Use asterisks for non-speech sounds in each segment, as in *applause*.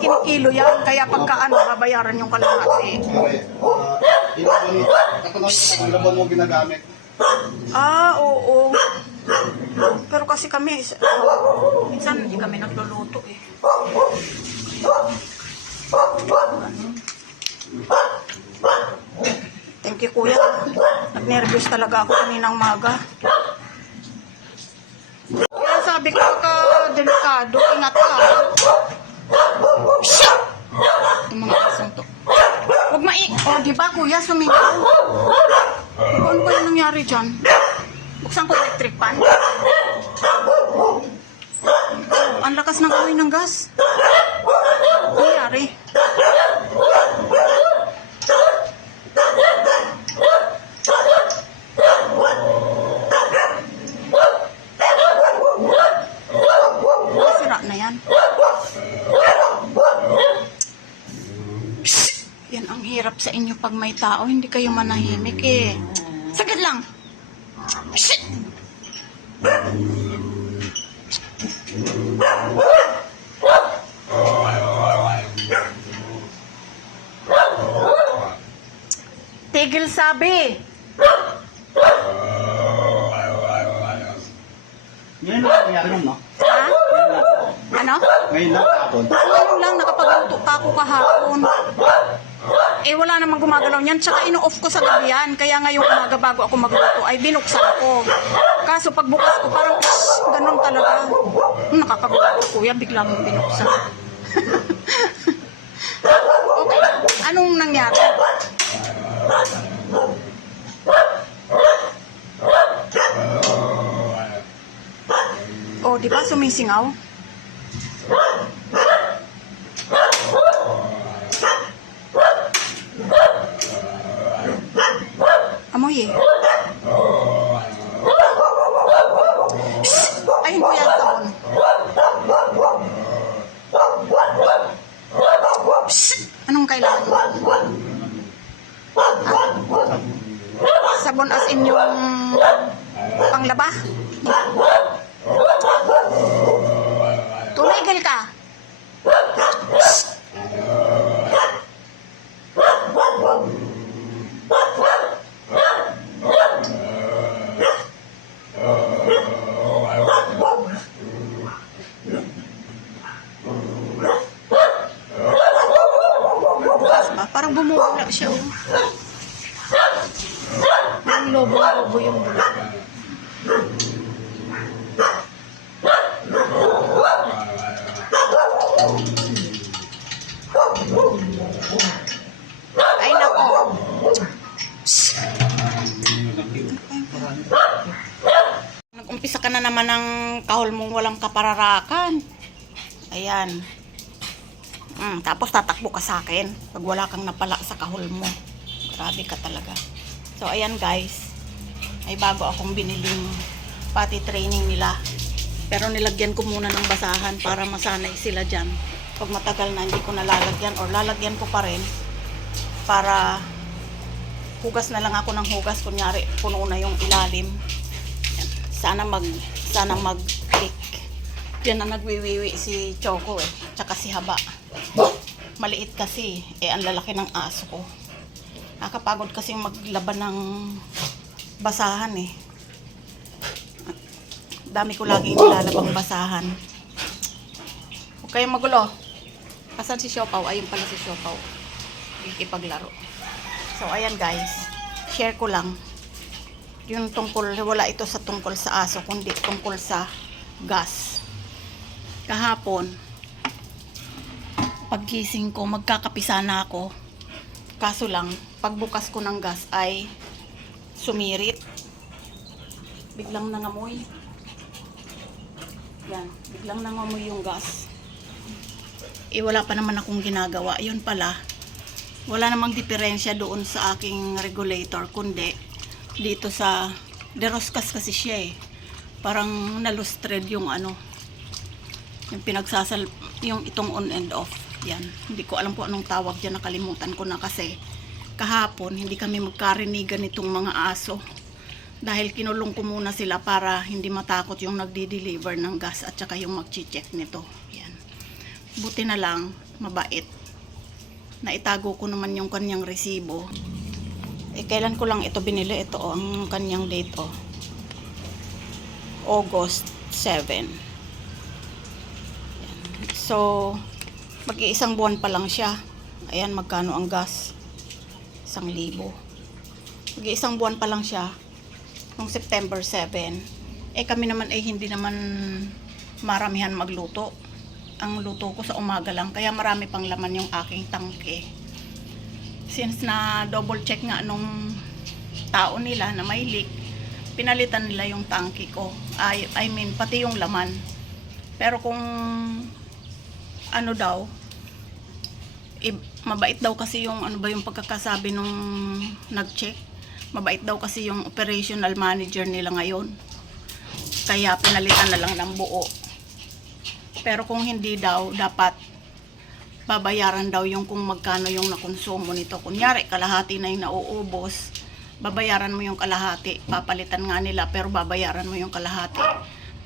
kinikilo yan. Kaya pagka ano, babayaran yung kalahati. Ah, ilang buwan, katanong ko ilang buwan mo ginagamit. Ah, oo. Pero kasi kami, is- minsan hindi kami nagluluto eh. Thank you, kuya. Nag-nervous talaga ako kaninang maga. Kaya sabi ko ka, delikado, ingat ka. Shit! Yung mga asong to. Huwag mai... O, di ba, kuya, sumigaw? Ano ano kaya nangyari dyan? Buksan ko electric pan. Oh, ang lakas ng amoy ng gas. Ano nangyari? Sira na yan. Shh! Yan ang hirap sa inyo pag may tao. Hindi kayo manahimik eh. Sagad lang. Shit! Tigil sabi. Ngayon lang nangyari nun, no? Ha? Ano? Ngayon lang tapon. Ngayon lang, nakapagluto pa ako kahapon. Eh, wala namang gumagalaw niyan. Tsaka ino-off ko sa gabi yan. Kaya ngayong umaga bago ako magluto, ay binuksan ko. Kaso pagbukas ko, parang, shh, ganun talaga. Nakakagulat ko, kuya, bigla mong binuksan. *laughs* okay, anong nangyari? Oh, di ba sumisingaw? Amoy eh. Shh! Ay, hindi yan taon. Shh! Anong kailangan mo? Ah? Sabon as in yung panglaba? Tumigil ka. Ah, parang bumubula siya. Oh. Ang lobo-lobo yung bula. Naman ng kahol mong walang kapararakan. Ayan. Mm, tapos tatakbo ka sa akin pag wala kang napala sa kahol mo. Grabe ka talaga. So, ayan guys. Ay bago akong biniling pati training nila. Pero nilagyan ko muna ng basahan para masanay sila dyan. Pag matagal na hindi ko nalalagyan or lalagyan ko pa rin para hugas na lang ako ng hugas. Kunyari, puno na yung ilalim. Sana mag, sana mag-click. Diyan na nagwiwiwi si Choco eh. Tsaka si Haba. Maliit kasi. Eh, ang lalaki ng aso ko. Nakapagod kasi maglaban ng basahan eh. Dami ko laging nilalabang basahan. Huwag kayong magulo. Asan si Siopaw? Ayun pala si Siopaw. Ikipaglaro. So, ayan guys. Share ko lang. Yung tungkol, wala ito sa tungkol sa aso, kundi tungkol sa gas. Kahapon, paggising ko, magkakapisa na ako. Kaso lang, pagbukas ko ng gas ay sumirit. Biglang nangamoy. Yan, biglang nangamoy yung gas. Eh, wala pa naman akong ginagawa. Yun pala, wala namang diferensya doon sa aking regulator, kundi dito sa deroscas kasi siya eh. Parang nalustred yung ano, yung pinagsasal, yung itong on and off. Yan. Hindi ko alam po anong tawag dyan. Nakalimutan ko na kasi kahapon hindi kami magkarinigan itong mga aso. Dahil kinulong ko muna sila para hindi matakot yung nagdi-deliver ng gas at saka yung mag-check nito. Yan. Buti na lang, mabait. Naitago ko naman yung kanyang resibo. Eh, kailan ko lang ito binili? Ito, oh, ang kanyang date, oh. August 7. Yan. So, mag-iisang buwan pa lang siya. Ayan, magkano ang gas? Isang libo. Mag-iisang buwan pa lang siya. Nung September 7. Eh, kami naman eh, hindi naman maramihan magluto. Ang luto ko sa umaga lang, kaya marami pang laman yung aking tangke since na double check nga nung tao nila na may leak, pinalitan nila yung tangki ko. I, I mean, pati yung laman. Pero kung ano daw, i- mabait daw kasi yung ano ba yung pagkakasabi nung nag-check. Mabait daw kasi yung operational manager nila ngayon. Kaya pinalitan na lang ng buo. Pero kung hindi daw, dapat babayaran daw yung kung magkano yung nakonsumo nito. Kunyari, kalahati na yung nauubos, babayaran mo yung kalahati. Papalitan nga nila, pero babayaran mo yung kalahati.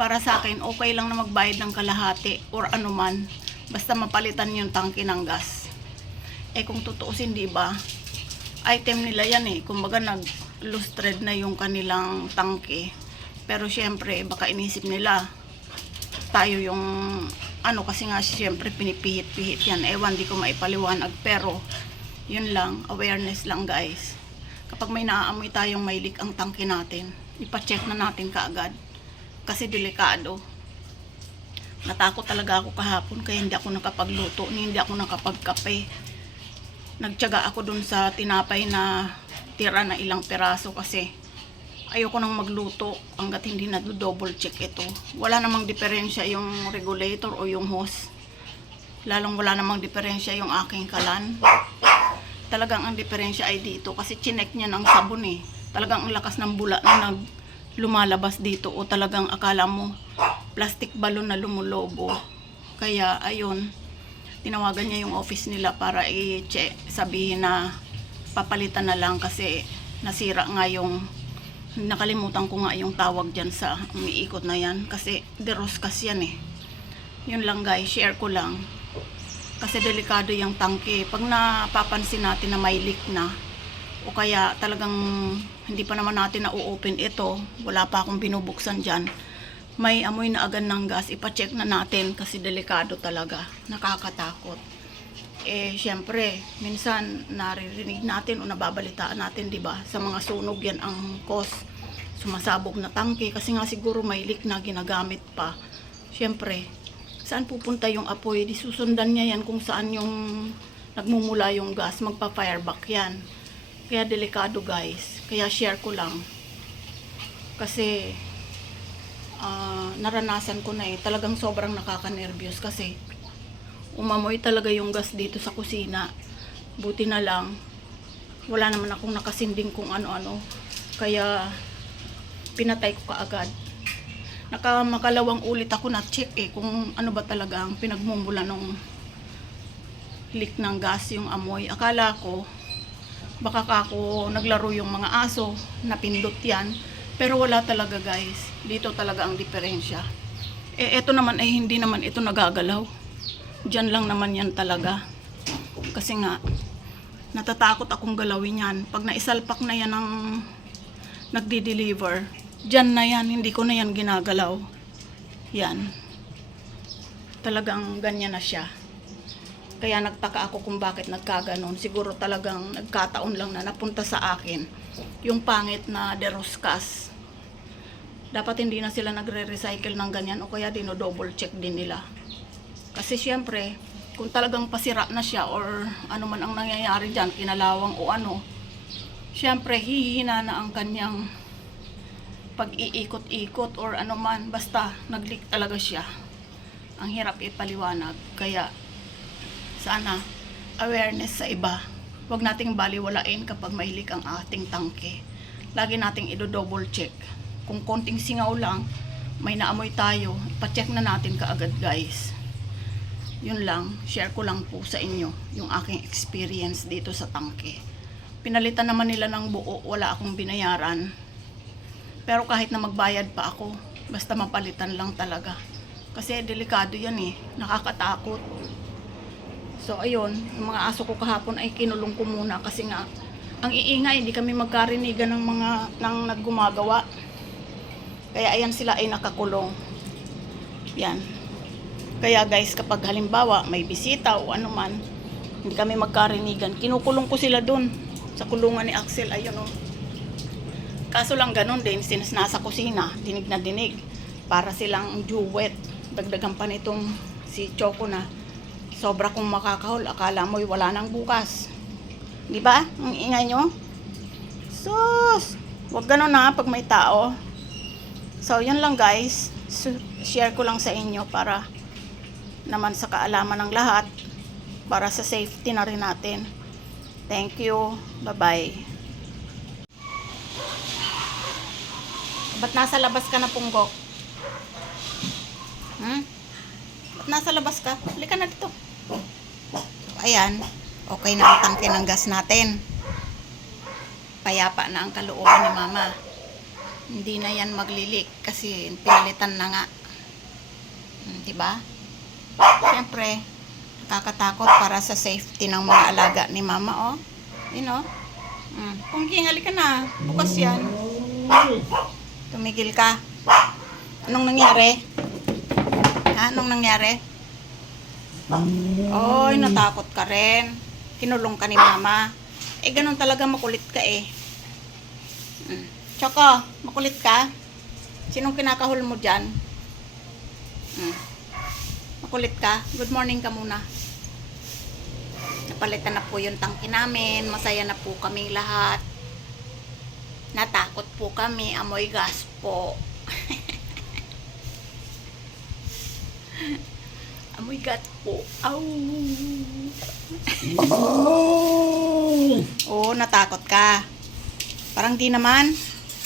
Para sa akin, okay lang na magbayad ng kalahati or anuman, basta mapalitan yung tangki ng gas. Eh kung tutuusin, di ba, item nila yan eh. Kumbaga nag-lustred na yung kanilang tangke. Pero syempre, baka inisip nila, tayo yung ano kasi nga siyempre pinipihit-pihit yan. Ewan, di ko maipaliwanag. Pero, yun lang, awareness lang guys. Kapag may naaamoy tayong may leak ang tangke natin, ipacheck na natin kaagad. Kasi delikado. Natakot talaga ako kahapon kaya hindi ako nakapagluto, hindi ako nakapagkape. Nagtyaga ako dun sa tinapay na tira na ilang peraso kasi ayoko nang magluto hanggat hindi na double check ito. Wala namang diferensya yung regulator o yung hose. Lalong wala namang diferensya yung aking kalan. Talagang ang diferensya ay dito kasi chinek niya ng sabon eh. Talagang ang lakas ng bula na nag lumalabas dito o talagang akala mo plastic balon na lumulobo. Kaya ayun, tinawagan niya yung office nila para i-check, sabihin na papalitan na lang kasi nasira nga yung nakalimutan ko nga yung tawag dyan sa umiikot na yan. Kasi deroskas yan eh. Yun lang guys, share ko lang. Kasi delikado yung tangke. Pag napapansin natin na may leak na o kaya talagang hindi pa naman natin na-open ito wala pa akong binubuksan dyan may amoy na agad ng gas ipacheck na natin kasi delikado talaga. Nakakatakot. Eh syempre minsan naririnig natin o nababalitaan natin 'di ba sa mga sunog yan ang cause sumasabog na tangke kasi nga siguro may leak na ginagamit pa. Syempre saan pupunta yung apoy? Di susundan niya yan kung saan yung nagmumula yung gas. Magpa fireback yan. Kaya delikado guys. Kaya share ko lang. Kasi ah, naranasan ko na eh. Talagang sobrang nakaka-nervyos kasi umamoy talaga yung gas dito sa kusina. Buti na lang, wala naman akong nakasinding kung ano-ano. Kaya, pinatay ko kaagad. Naka makalawang ulit ako na check eh kung ano ba talaga ang pinagmumula ng leak ng gas yung amoy. Akala ko, baka ka ako naglaro yung mga aso, napindot yan. Pero wala talaga guys. Dito talaga ang diferensya. Eh, eto naman ay hindi naman ito nagagalaw. Diyan lang naman yan talaga. Kasi nga, natatakot akong galawin yan. Pag naisalpak na yan ng nagdi-deliver, dyan na yan, hindi ko na yan ginagalaw. Yan. Talagang ganyan na siya. Kaya nagtaka ako kung bakit nagkaganon. Siguro talagang nagkataon lang na napunta sa akin yung pangit na deroskas. Dapat hindi na sila nagre-recycle ng ganyan o kaya dino-double check din nila. Kasi syempre, kung talagang pasira na siya or ano man ang nangyayari dyan, kinalawang o ano, syempre hihina na ang kanyang pag-iikot-ikot or ano man, basta nag-leak talaga siya. Ang hirap ipaliwanag. Kaya, sana, awareness sa iba. Huwag nating baliwalain kapag may leak ang ating tangke. Lagi nating ido-double check. Kung konting singaw lang, may naamoy tayo, ipacheck na natin kaagad guys yun lang, share ko lang po sa inyo yung aking experience dito sa tangke. Pinalitan naman nila ng buo, wala akong binayaran. Pero kahit na magbayad pa ako, basta mapalitan lang talaga. Kasi delikado yan eh, nakakatakot. So, ayun, yung mga aso ko kahapon ay kinulong ko muna kasi nga, ang iingay, hindi kami magkarinigan ng mga, ng naggumagawa. Kaya ayan sila ay nakakulong. Yan. Kaya guys, kapag halimbawa may bisita o ano man, hindi kami magkarinigan, kinukulong ko sila dun sa kulungan ni Axel. Ayun o. Kaso lang ganun din, since nasa kusina, dinig na dinig, para silang duet. Dagdagan pa nitong si Choco na sobra kong makakahol, akala mo'y wala nang bukas. Di ba? Ang ingay nyo. Sus! Huwag ganun na pag may tao. So, yun lang guys. Share ko lang sa inyo para naman sa kaalaman ng lahat para sa safety na rin natin. Thank you. Bye-bye. Ba't nasa labas ka na, Punggok? Hmm? Ba't nasa labas ka? Halika na dito. Ayan. Okay na ang tangke ng gas natin. Payapa na ang kalooban ni Mama. Hindi na yan maglilik kasi pinalitan na nga. Hmm, diba? Siyempre, nakakatakot para sa safety ng mga alaga ni Mama, oh. You know? Mm. Pungking, halika na. Bukas yan. Tumigil ka. Anong nangyari? Ha? Anong nangyari? Oy, natakot ka rin. Kinulong ka ni mama. Eh, ganun talaga makulit ka eh. Mm. Choco, makulit ka? Sinong kinakahul mo dyan? Mm. Makulit ka? Good morning ka muna. Napalitan na po yung tangki namin. Masaya na po kami lahat. Natakot po kami. Amoy gas po. *laughs* Amoy gas po. Au. Oo, natakot ka. Parang di naman.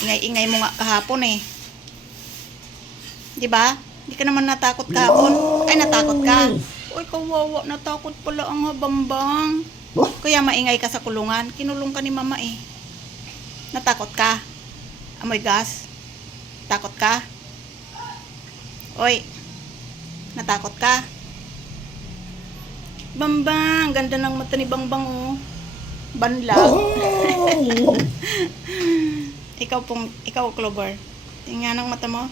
Ingay-ingay mo nga kahapon eh. Di ba? Di ka naman natakot kahapon. Ay, natakot ka. Uy, kawawa. Natakot pala ang habambang. Kaya maingay ka sa kulungan. Kinulong ka ni mama eh. Natakot ka. Amoy gas. Takot ka. Oy. Natakot ka. Bambang, ganda ng mata ni Bangbang oh. Banlaw. *laughs* ikaw pong, ikaw Clover. Tingnan ang mata mo.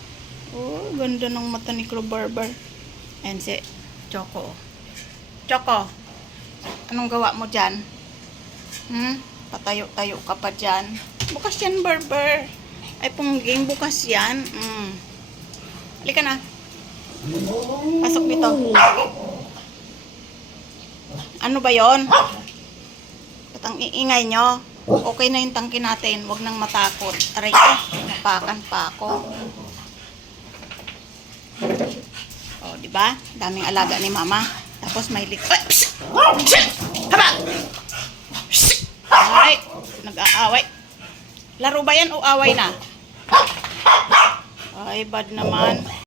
Oh, ganda ng mata ni Clover. And si Choco. Choco, anong gawa mo dyan? Hmm? Patayo-tayo ka pa dyan. Bukas yan, Barber. Ay, pungging, bukas yan. Mm. Halika na. Pasok dito. Ano ba yon? Ba't ang iingay nyo? Okay na yung tangki natin. Huwag nang matakot. Aray ko, napakan pa ako. O, di ba? Daming alaga ni mama. Tapos may lik... Haba! Ay! Nag-aaway. Laro ba yan o away na? Ay, bad naman.